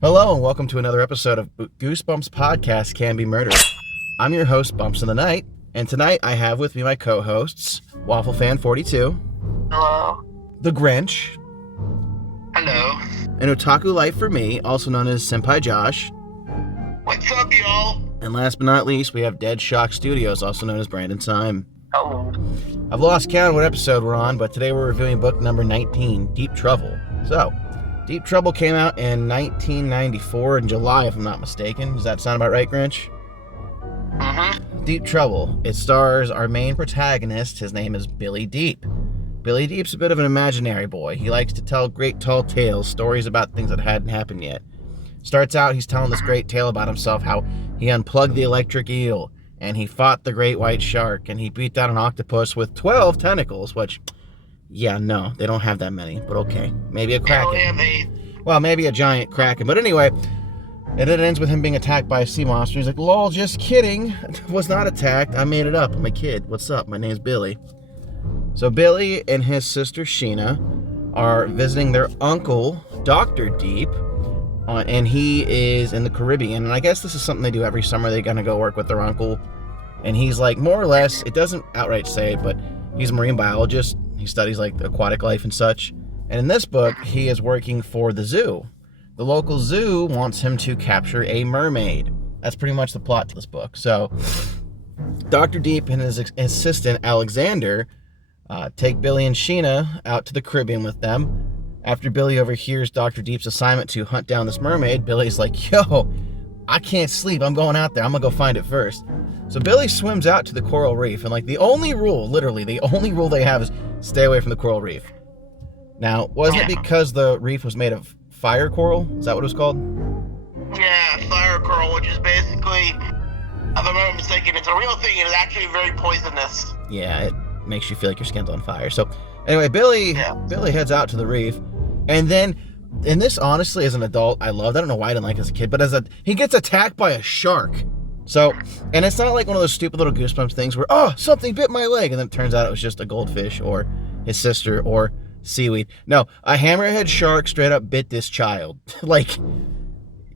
Hello and welcome to another episode of Goosebumps Podcast Can Be Murdered. I'm your host, Bumps in the Night, and tonight I have with me my co-hosts, Waffle Fan 42. Hello. The Grinch. Hello. And Otaku Life for me, also known as Senpai Josh. What's up, y'all? And last but not least, we have Dead Shock Studios, also known as Brandon Sime. Hello. I've lost count of what episode we're on, but today we're reviewing book number 19, Deep Trouble. So, Deep Trouble came out in 1994 in July, if I'm not mistaken. Does that sound about right, Grinch? Mm-hmm. Deep Trouble. It stars our main protagonist. His name is Billy Deep. Billy Deep's a bit of an imaginary boy. He likes to tell great tall tales, stories about things that hadn't happened yet. Starts out, he's telling this great tale about himself, how he unplugged the electric eel, and he fought the great white shark, and he beat down an octopus with 12 tentacles, which... yeah, no, they don't have that many, but okay. Maybe a kraken. They only have 8. Well, maybe a giant kraken. But anyway, and it ends with him being attacked by a sea monster. He's like, lol, just kidding. Was not attacked. I made it up. I'm a kid. What's up? My name's Billy. So Billy and his sister Sheena are visiting their uncle, Dr. Deep, and he is in the Caribbean. And I guess this is something they do every summer. They're going to go work with their uncle. And he's like, more or less, it doesn't outright say it, but he's a marine biologist. He studies like aquatic life and such. And in this book, he is working for the zoo. The local zoo wants him to capture a mermaid. That's pretty much the plot to this book. So Dr. Deep and his assistant, Alexander, take Billy and Sheena out to the Caribbean with them. After Billy overhears Dr. Deep's assignment to hunt down this mermaid, Billy's like, yo, I can't sleep. I'm going out there. I'm going to go find it first. So Billy swims out to the coral reef, and like the only rule, literally the only rule they have is stay away from the coral reef. Now, wasn't it because the reef was made of fire coral? Is that what it was called? Yeah, fire coral, which is basically, if I'm not mistaken, it's a real thing and it's actually very poisonous. Yeah, it makes you feel like your skin's on fire. So anyway, Billy heads out to the reef, and then, and this honestly as an adult, I loved. I don't know why I didn't like it as a kid, but he gets attacked by a shark. So, and it's not like one of those stupid little Goosebumps things where, oh, something bit my leg, and then it turns out it was just a goldfish or his sister or seaweed. No, a hammerhead shark straight up bit this child. Like,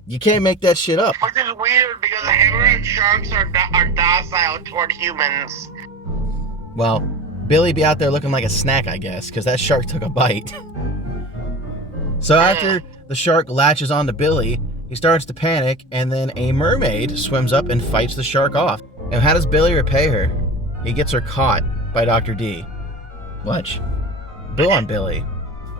you can't make that shit up. Which is weird because hammerhead sharks are docile toward humans. Well, Billy be out there looking like a snack, I guess, because that shark took a bite. So after the shark latches onto Billy, he starts to panic, and then a mermaid swims up and fights the shark off. And how does Billy repay her? He gets her caught by Dr. D. Watch. Boo on Billy.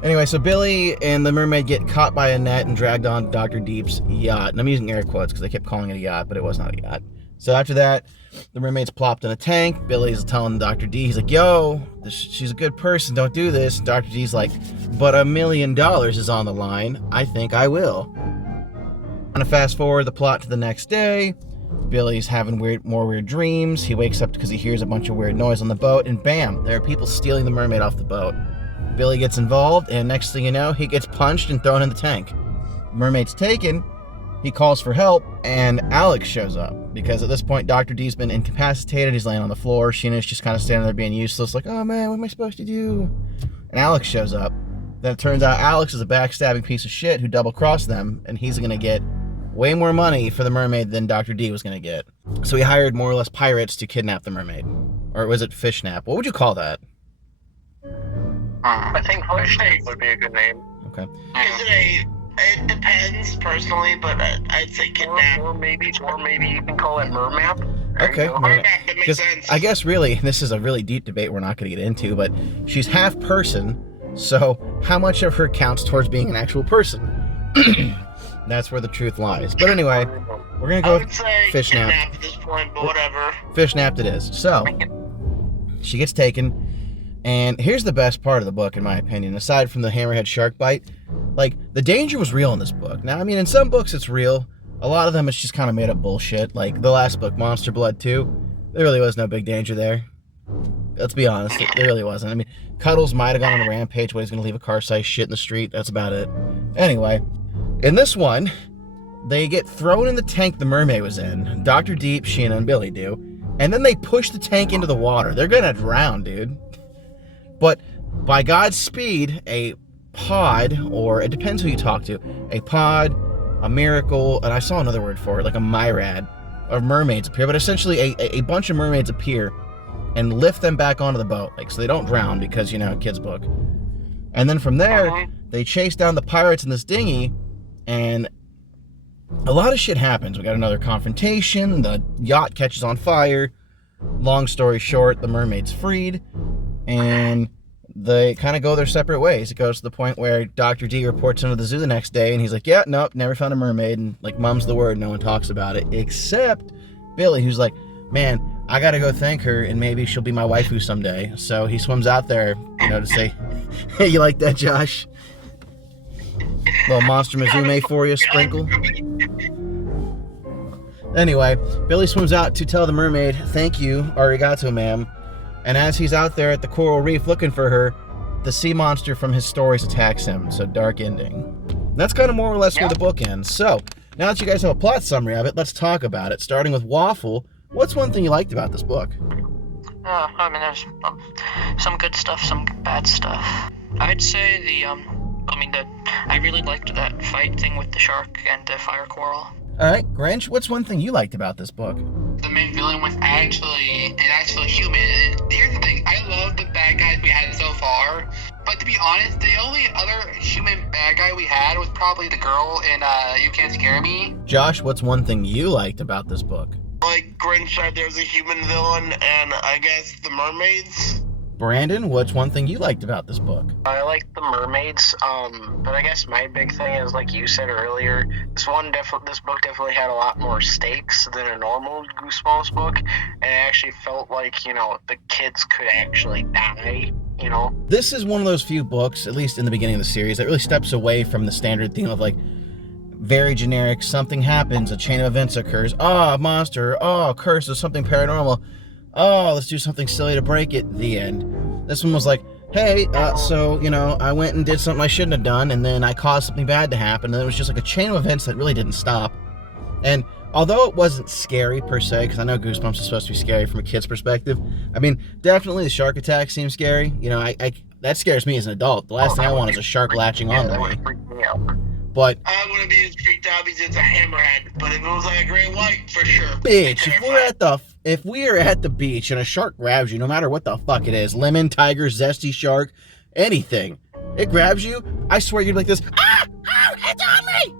Anyway, so Billy and the mermaid get caught by a net and dragged on to Dr. Deep's yacht. And I'm using air quotes because they kept calling it a yacht, but it was not a yacht. So after that, the mermaid's plopped in a tank. Billy's telling Dr. D, he's like, yo, she's a good person, don't do this. And Dr. D's like, but $1 million is on the line. I think I will. I'm gonna fast forward the plot to the next day. Billy's having more weird dreams. He wakes up because he hears a bunch of weird noise on the boat, and bam, there are people stealing the mermaid off the boat. Billy gets involved, and next thing you know, he gets punched and thrown in the tank. The mermaid's taken. He calls for help, and Alex shows up because at this point, Dr. D's been incapacitated. He's laying on the floor. Sheena's just kind of standing there being useless, like, oh man, what am I supposed to do? And Alex shows up. Then it turns out Alex is a backstabbing piece of shit who double-crossed them, and he's gonna get way more money for the mermaid than Dr. D was going to get. So he hired more or less pirates to kidnap the mermaid. Or was it fishnap? What would you call that? I think fishnap would be a good name. Okay. It depends, personally, but I'd say kidnap. Or maybe you can call it mermap. Okay. Mermap, that makes sense. I guess really, this is a really deep debate we're not going to get into, but she's half person, so how much of her counts towards being an actual person? That's where the truth lies. But anyway, we're going to go with fishnap at this point, but whatever. Fishnapped it is. So, she gets taken, and here's the best part of the book, in my opinion, aside from the hammerhead shark bite. Like, the danger was real in this book. Now, I mean, in some books it's real. A lot of them it's just kind of made up bullshit. Like, the last book, Monster Blood 2, there really was no big danger there. Let's be honest, there really wasn't. I mean, Cuddles might have gone on a rampage where he's going to leave a car-sized shit in the street. That's about it. Anyway, in this one, they get thrown in the tank the mermaid was in. Dr. Deep, Sheena, and Billy do. And then they push the tank into the water. They're gonna drown, dude. But by God's speed, a pod, or it depends who you talk to, a pod a miracle, and I saw another word for it, like a myriad of mermaids appear, but essentially a bunch of mermaids appear and lift them back onto the boat, like, so they don't drown because, kids book. And then from there, they chase down the pirates in this dinghy, and a lot of shit happens. We got another confrontation, the yacht catches on fire. Long story short, the mermaid's freed, and they kind of go their separate ways. It goes to the point where Dr. D reports into the zoo the next day, and he's like, yeah, nope, never found a mermaid, and like, mum's the word, no one talks about it, except Billy, who's like, man, I gotta go thank her, and maybe she'll be my waifu someday. So he swims out there, to say, hey, you like that, Josh? Little Monster Mizume for you, sprinkle. Anyway, Billy swims out to tell the mermaid, thank you, arigato, ma'am. And as he's out there at the coral reef looking for her, the sea monster from his stories attacks him. So, dark ending. That's kind of more or less where the book ends. So, now that you guys have a plot summary of it, let's talk about it. Starting with Waffle, what's one thing you liked about this book? I mean, there's some good stuff, some bad stuff. I'd say I really liked that fight thing with the shark and the fire coral. Alright, Grinch, what's one thing you liked about this book? The main villain was actually an actual human. And here's the thing, I love the bad guys we had so far, but to be honest, the only other human bad guy we had was probably the girl in You Can't Scare Me. Josh, what's one thing you liked about this book? Like Grinch said, there's a human villain, and I guess the mermaids. Brandon, what's one thing you liked about this book? I like the mermaids, but I guess my big thing is, like you said earlier, this book definitely had a lot more stakes than a normal Goosebumps book, and it actually felt like, the kids could actually die, This is one of those few books, at least in the beginning of the series, that really steps away from the standard theme of, like, very generic, something happens, a chain of events occurs, a monster, a curse, or something paranormal, let's do something silly to break it, the end. This one was like, hey, I went and did something I shouldn't have done, and then I caused something bad to happen, and it was just like a chain of events that really didn't stop. And although it wasn't scary per se, because I know Goosebumps is supposed to be scary from a kid's perspective, I mean, definitely the shark attack seems scary. That scares me as an adult. The last thing I want is a shark latching on to me. Freak me out. But I wouldn't be as freaked out because it's a hammerhead, but if it was like a great white, for sure. bitch, if we are at the beach and a shark grabs you, no matter what the fuck it is, lemon, tiger, zesty shark, anything, it grabs you, I swear you'd be like this, it's on me!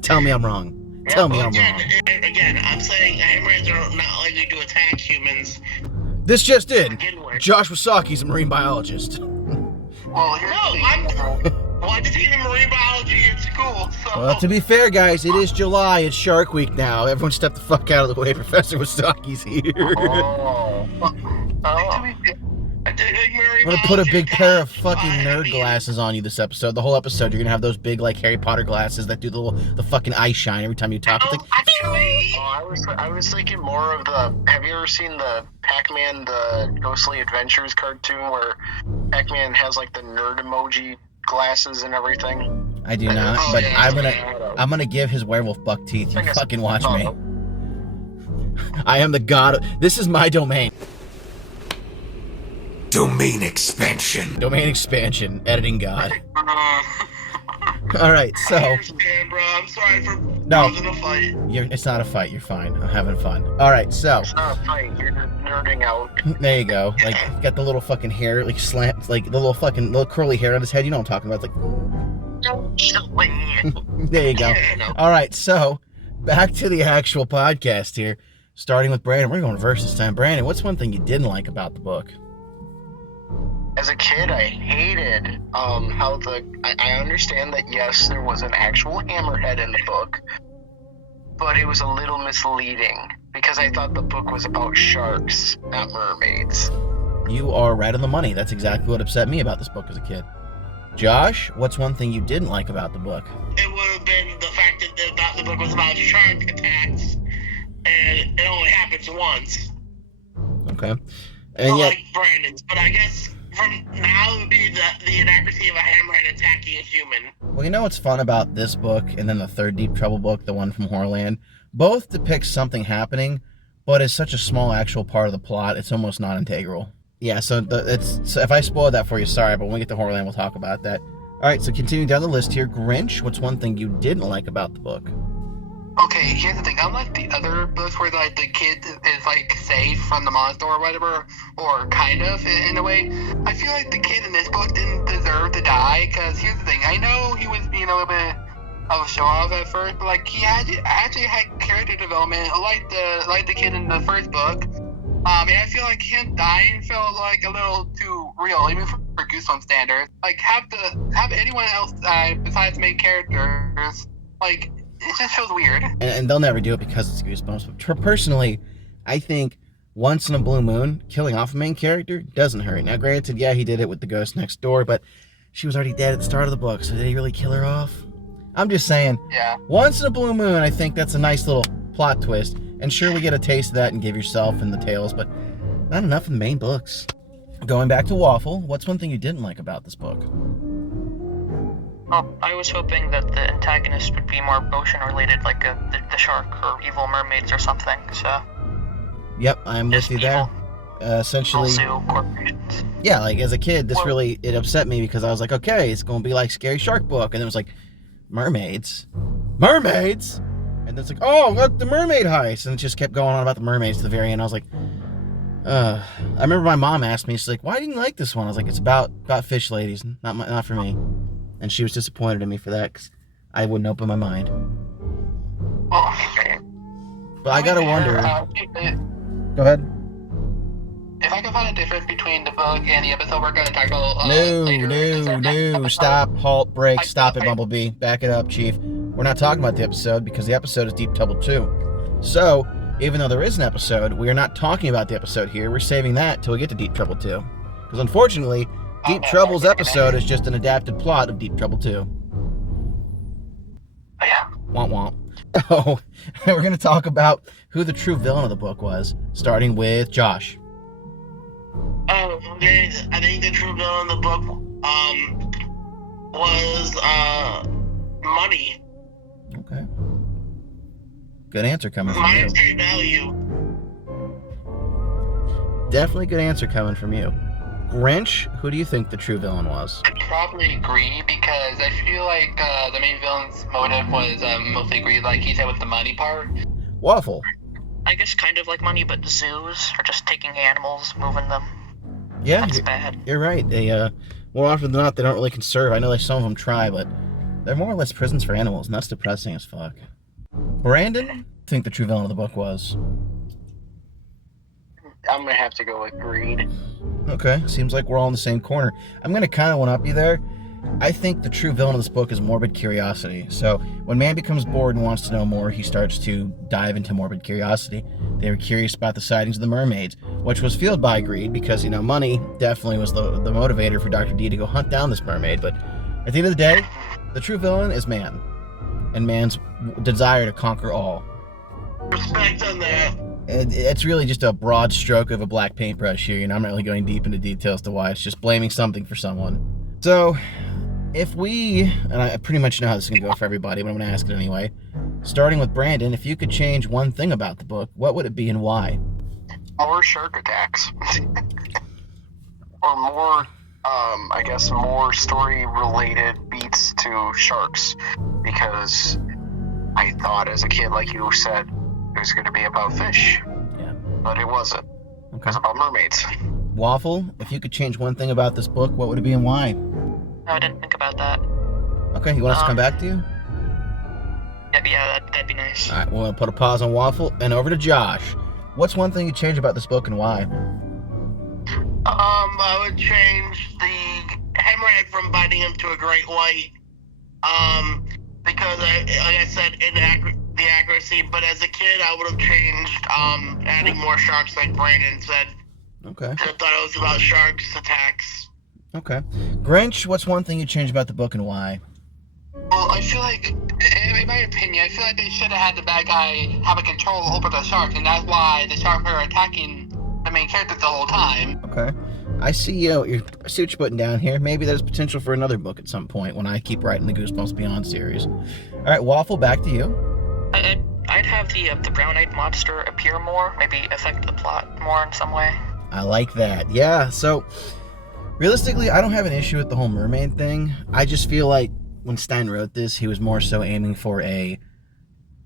Tell me I'm wrong. Tell me I'm wrong. Again, I'm saying hammerheads are not likely to attack humans. This just in. Josh Wasaki's a marine biologist. Well, I just even marine biology in school, so... Well, to be fair, guys, it is July. It's Shark Week now. Everyone step the fuck out of the way. Professor Wasaki's here. I'm gonna put a big pair of fucking nerd glasses on you this episode. The whole episode, you're gonna have those big, like, Harry Potter glasses that do the fucking eye shine every time you talk. It's like, I was thinking more of have you ever seen the Pac-Man, the Ghostly Adventures cartoon where Pac-Man has, like, the nerd emoji glasses and everything? I do not, but I'm gonna give his werewolf buck teeth. You fucking watch me. I am the god. This is my domain. Domain expansion. Domain expansion. Editing god. All right, so. I understand, bro. I'm sorry for causing a fight. It's not a fight. You're fine. I'm having fun. All right, so. It's not a fight. You're nerding out. There you go. Like, got the little fucking hair, like slant, like the little curly hair on his head. You know what I'm talking about? It's like. There you go. All right, so back to the actual podcast here. Starting with Brandon. We're going reverse this time. Brandon, what's one thing you didn't like about the book? As a kid, I hated how I understand that, yes, there was an actual hammerhead in the book, but it was a little misleading because I thought the book was about sharks, not mermaids. You are right on the money. That's exactly what upset me about this book as a kid. Josh, what's one thing you didn't like about the book? It would have been the fact that the book was about shark attacks, and it only happens once. Okay. And yet, like Brandon's, but I guess from now it would be the inaccuracy of a hammerhead attacking a human. Well, you know what's fun about this book and then the third Deep Trouble book, the one from Horrorland? Both depict something happening, but it's such a small actual part of the plot, it's almost not integral. Yeah, so if I spoiled that for you, sorry, but when we get to Horrorland, we'll talk about that. All All right, so continuing down the list here, Grinch, what's one thing you didn't like about the book? Okay, here's the thing. Unlike the other books where like the kid is like safe from the monster or whatever, or kind of in a way, I feel like the kid in this book didn't deserve to die. Because here's the thing. I know he was being a little bit of a show off at first, but like he actually had character development, like the kid in the first book. And I feel like him dying felt like a little too real, even for Goosebumps standards. Like have anyone else die besides main characters, like. It just feels weird. And they'll never do it because it's Goosebumps. But personally, I think once in a blue moon, killing off a main character doesn't hurt. Now, granted, yeah, he did it with the ghost next door, but she was already dead at the start of the book, so did he really kill her off? I'm just saying, yeah. Once in a blue moon, I think that's a nice little plot twist. And sure, we get a taste of that and Give Yourself and the Tales, but not enough in the main books. Going back to Waffle, what's one thing you didn't like about this book? Well, I was hoping that the antagonist would be more ocean-related, like the shark or evil mermaids or something, so... Yep, I'm with you there. Essentially... Zoo corporations. Yeah, like, as a kid, it upset me because I was like, okay, it's going to be like Scary Shark book, and it was like, mermaids? Mermaids? And then it's like, oh, look, the mermaid heist, and it just kept going on about the mermaids to the very end. I was like, I remember my mom asked me, she's like, why didn't you like this one? I was like, it's about fish ladies, not for me. And she was disappointed in me for that because I wouldn't open my mind. But I gotta wonder. Go ahead. If I can find a difference between the book and the episode we're going to talk about later. No, stop, halt, break, stop it, Bumblebee. Back it up, Chief. We're not talking about the episode because the episode is Deep Trouble 2. So, even though there is an episode, we are not talking about the episode here. We're saving that till we get to Deep Trouble 2. Because unfortunately, Deep Trouble's episode is just an adapted plot of Deep Trouble 2. Yeah. Womp womp. Oh, we're going to talk about who the true villain of the book was, starting with Josh. Oh, okay. I think the true villain of the book was money. Okay. Good answer coming from you. Monetary value. Definitely good answer coming from you. Grinch, who do you think the true villain was? I probably agree because I feel like the main villain's motive was mostly greed, like he said with the money part. Waffle. I guess kind of like money, but zoos are just taking animals, moving them. Yeah, That's bad. You're right. They, more often than not, they don't really conserve. I know like some of them try, but they're more or less prisons for animals, and that's depressing as fuck. Brandon, I think the true villain of the book was? I'm gonna have to go with greed. Okay, seems like we're all in the same corner. I'm gonna kind of one-up you there. I think the true villain of this book is morbid curiosity. So when man becomes bored and wants to know more, he starts to dive into morbid curiosity. They were curious about the sightings of the mermaids, which was fueled by greed because, money definitely was the motivator for Dr. D to go hunt down this mermaid. But at the end of the day, the true villain is man and man's desire to conquer all. Respect on that. It's really just a broad stroke of a black paintbrush here. I'm not really going deep into details to why. It's just blaming something for someone. So, if we, and I pretty much know how this is going to go for everybody, but I'm going to ask it anyway. Starting with Brandon, if you could change one thing about the book, what would it be and why? More shark attacks. Or more, I guess, more story-related beats to sharks. Because I thought as a kid, like you said, it was going to be about fish. Yeah. But it wasn't. Okay. It was about mermaids. Waffle, if you could change one thing about this book, what would it be and why? No, I didn't think about that. Okay, you want us to come back to you? Yeah, that'd be nice. All right, we'll put a pause on Waffle and over to Josh. What's one thing you'd change about this book and why? I would change the hemorrhag from biting him to a great white. Because like I said, the accuracy, but as a kid, I would have changed adding more sharks, like Brandon said. Okay. I thought it was about sharks attacks. Okay. Grinch, what's one thing you'd change about the book and why? Well, I feel like, in my opinion, I feel like they should have had the bad guy have a control over the sharks, and that's why the sharks were attacking the main characters the whole time. Okay. I see I see what you're putting down here. Maybe there's potential for another book at some point when I keep writing the Goosebumps Beyond series. All right, Waffle, back to you. I'd have the brown-eyed monster appear more, maybe affect the plot more in some way. I like that. Yeah, so Realistically, I don't have an issue with the whole mermaid thing. I just feel like when Stein wrote this, he was more so aiming for I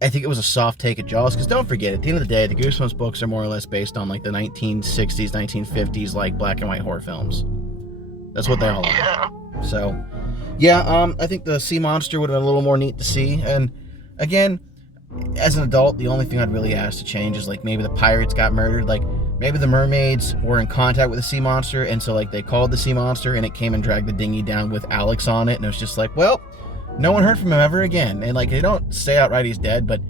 think it was a soft take at Jaws, because don't forget, at the end of the day, the Goosebumps books are more or less based on like the 1960s, 1950s, like black and white horror films. That's what they all are. Yeah. So, yeah, I think the sea monster would have been a little more neat to see. And again, as an adult, the only thing I'd really ask to change is like maybe the pirates got murdered. Like maybe the mermaids were in contact with the sea monster, and so like they called the sea monster, and it came and dragged the dinghy down with Alex on it, and it was just like, well, no one heard from him ever again. And like they don't say outright he's dead, but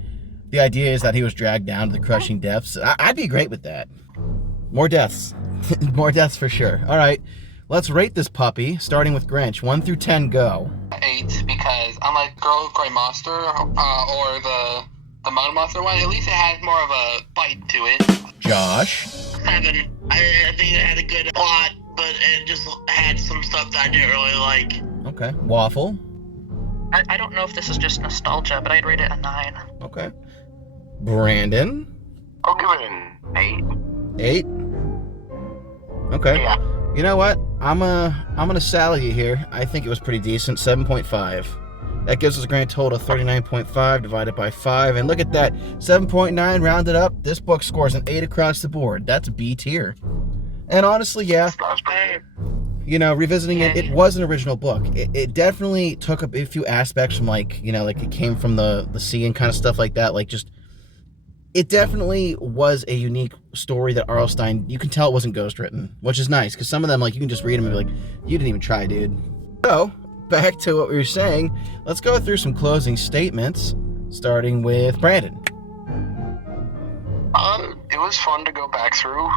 the idea is that he was dragged down to the crushing depths. I'd be great with that. More deaths. More deaths for sure. All right, let's rate this puppy, starting with Grinch. 1 through 10, go. 8, because unlike Girl with Gray Monster or the Mud Monster one, at least it had more of a bite to it. Josh. 7. I think it had a good plot, but it just had some stuff that I didn't really like. Okay. Waffle. I don't know if this is just nostalgia, but I'd rate it a 9. Okay. Brandon. I'll give it an 8. 8. Okay. Yeah. You know what? I'm gonna sally you here. I think it was pretty decent. 7.5. That gives us a grand total of 39.5 divided by 5. And look at that. 7.9 rounded up. This book scores an 8 across the board. That's B tier. And honestly, yeah, That's pretty good. you know, revisiting it, it was an original book. It definitely took a few aspects from like, you know, like it came from the sea and kind of stuff like that. Like just, it definitely was a unique story that R.L. Stine, you can tell it wasn't ghost written, which is nice because some of them, like, you can just read them and be like, you didn't even try, dude. So, back to what we were saying, let's go through some closing statements, starting with Brandon. It was fun to go back through.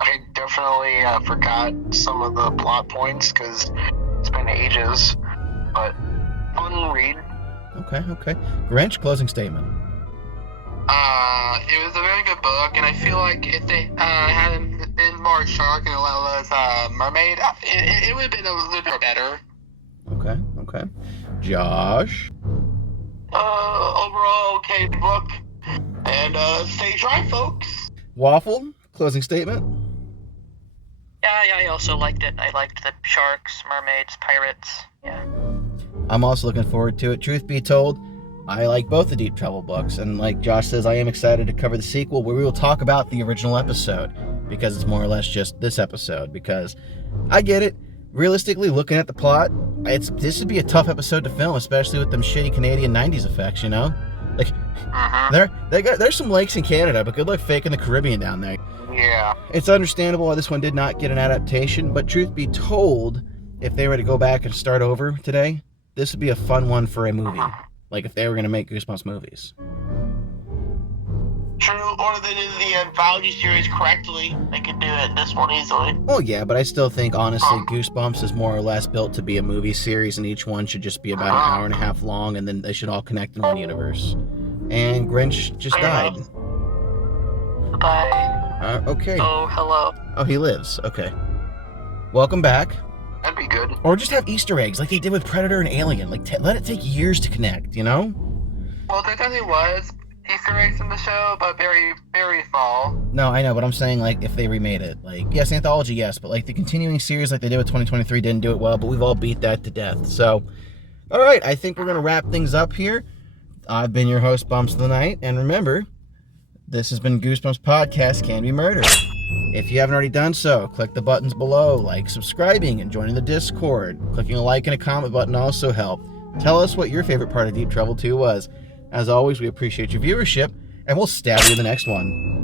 I definitely forgot some of the plot points because it's been ages, but fun read. Okay. Grinch, closing statement. It was a very good book, and I feel like if they hadn't been more shark and less mermaid, it would have been a little bit better. Okay. Josh. Overall, okay book. And stay dry, folks. Waffle, closing statement. Yeah, I also liked it. I liked the sharks, mermaids, pirates. Yeah. I'm also looking forward to it. Truth be told, I like both the Deep Travel books, and like Josh says, I am excited to cover the sequel where we will talk about the original episode, because it's more or less just this episode, because I get it. Realistically, looking at the plot, this would be a tough episode to film, especially with them shitty Canadian 90s effects, you know? Like, there's some lakes in Canada, but good luck faking the Caribbean down there. Yeah. It's understandable why this one did not get an adaptation, but truth be told, if they were to go back and start over today, this would be a fun one for a movie. Like if they were going to make Goosebumps movies. True, or they did the anthology series correctly. They could do it this one easily. Well, yeah, but I still think, honestly, Goosebumps is more or less built to be a movie series, and each one should just be about an hour and a half long, and then they should all connect in one universe. And Grinch just died. Bye. Okay. Oh, hello. Oh, he lives. Okay. Welcome back. That'd be good. Or just have Easter eggs like they did with Predator and Alien. Like, let it take years to connect, you know? Well, there definitely was Easter eggs in the show, but very, very small. No, I know, but I'm saying, like, if they remade it. Like, yes, anthology, yes, but, like, the continuing series like they did with 2023 didn't do it well, but we've all beat that to death. So, all right, I think we're going to wrap things up here. I've been your host, Bumps of the Night, and remember, this has been Goosebumps Podcast Can Be Murder. If you haven't already done so, click the buttons below, like subscribing and joining the Discord. Clicking a like and a comment button also help. Tell us what your favorite part of Deep Travel 2 was. As always, we appreciate your viewership, and we'll stab you in the next one.